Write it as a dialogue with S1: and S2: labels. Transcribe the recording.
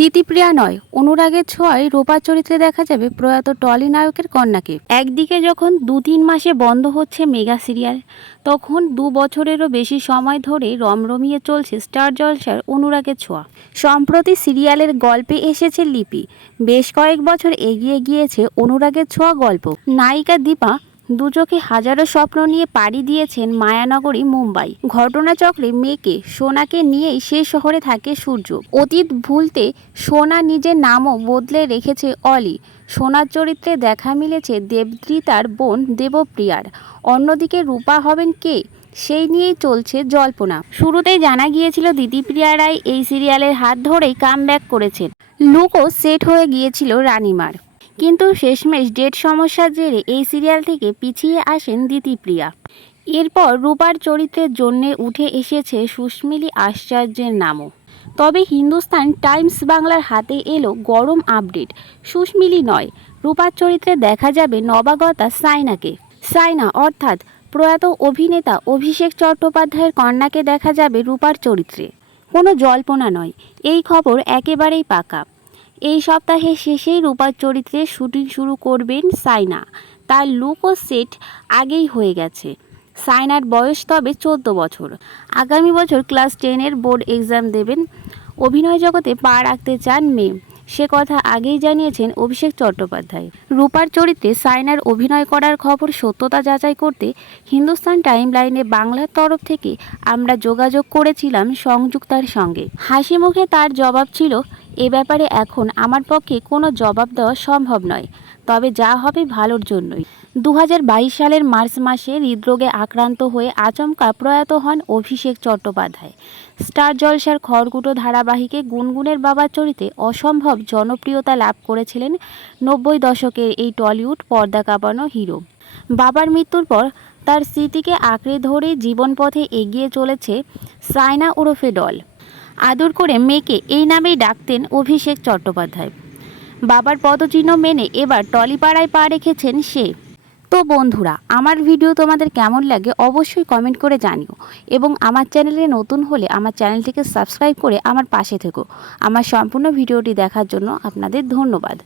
S1: দিতিপ্রিয়া নয়, অনুরাগের ছোঁয়ায় রূপা চরিত্রে দেখা যাবে প্রয়াত টলি নায়কের কন্যাকে। একদিকে যখন দু তিন মাসে বন্ধ হচ্ছে মেগা সিরিয়াল, তখন দু বছরেরও বেশি সময় ধরে রমরমিয়ে চলছে স্টার জলসার অনুরাগের ছোঁয়া। সম্প্রতি সিরিয়ালের গল্পে এসেছে লিপি। বেশ কয়েক বছর এগিয়ে গিয়েছে অনুরাগের ছোঁয়া গল্প। নায়িকা দীপা দুচোখে হাজারো স্বপ্ন নিয়ে পাড়ি দিয়েছেন মায়ানগরী, মুম্বাই। ঘটনাচক্রে মেয়েকে সোনাকে নিয়েই সে শহরে থাকে সূর্য। অতীত ভুলতে সোনা নিজের নামও বদলে রেখেছে অলি। সোনার চরিত্রে দেখা মিলেছে দেবদ্রিতার বোন দেবপ্রিয়ার। অন্যদিকে রূপা হবেন কে? সেই নিয়েই চলছে জল্পনা। শুরুতেই জানা গিয়েছিল দিদিপ্রিয়া রায় এই সিরিয়ালের হাত ধরেই কাম করেছেন। লুকও সেট হয়ে গিয়েছিল রানিমার। কিন্তু শেষমেশ ডেট সমস্যার জেরে এই সিরিয়াল থেকে পিছিয়ে আসেন দিতিপ্রিয়া এরপর রূপার চরিত্রের জন্য উঠে এসেছে সুস্মিলি আশ্চর্যের নামও। তবে হিন্দুস্তান টাইমস বাংলার হাতে এলো গরম আপডেট। সুস্মিলি নয়, রূপার চরিত্রে দেখা যাবে নবাগতা সাইনাকে। সাইনা অর্থাৎ প্রয়াত অভিনেতা অভিষেক চট্টোপাধ্যায়ের কন্যাকে দেখা যাবে রূপার চরিত্রে। কোনো জল্পনা নয়, এই খবর একেবারেই পাকা। এই সপ্তাহের শেষেই রূপার চরিত্রে শুটিং শুরু করবেন সাইনা। তার লুক সেট আগেই হয়ে গেছে। সাইনার বয়স তবে চোদ্দ বছর। আগামী বছর ক্লাস টেনের বোর্ড এক্সাম দেবেন। অভিনয় জগতে পা রাখতে চান মেয়ে সে কথা আগেই জানিয়েছেন অভিষেক চট্টোপাধ্যায়। রূপার চরিত্রে সাইনার অভিনয় করার খবর সত্যতা যাচাই করতে হিন্দুস্তান টাইম লাইনে বাংলার তরফ থেকে আমরা যোগাযোগ করেছিলাম সংযুক্তার সঙ্গে। হাসি মুখে তার জবাব ছিল এ ব্যাপারে এখন আমার পক্ষে কোনো জবাব দেওয়া সম্ভব নয়। তবে যা হবে ভালোর জন্যই। দু হাজার বাইশ সালের মার্চ মাসে হৃদরোগে আক্রান্ত হয়ে আচমকা প্রয়াত হন অভিষেক চট্টোপাধ্যায়। স্টার জলসার খড়কুটো ধারাবাহিকে গুনগুনের বাবার চরিত্রে অসম্ভব জনপ্রিয়তা লাভ করেছিলেন নব্বই দশকের এই টলিউড পর্দা কাঁপানো হিরো। বাবার মৃত্যুর পর তার স্মৃতিকে আঁকড়ে ধরে জীবনপথে এগিয়ে চলেছে সাইনা ওরফে ডল। আদর করে মেয়েকে এই নামেই ডাকতেন অভিষেক চট্টোপাধ্যায়। বাবার পদচিহ্ন মেনে এবার টলিপাড়ায় পা রেখেছেন সে। তো বন্ধুরা, আমার ভিডিও তোমাদের কেমন লাগে অবশ্যই কমেন্ট করে জানিও এবং আমার চ্যানেলে নতুন হলে আমার চ্যানেলটিকে সাবস্ক্রাইব করে আমার পাশে থেকো। আমার সম্পূর্ণ ভিডিওটি দেখার জন্য আপনাদের ধন্যবাদ।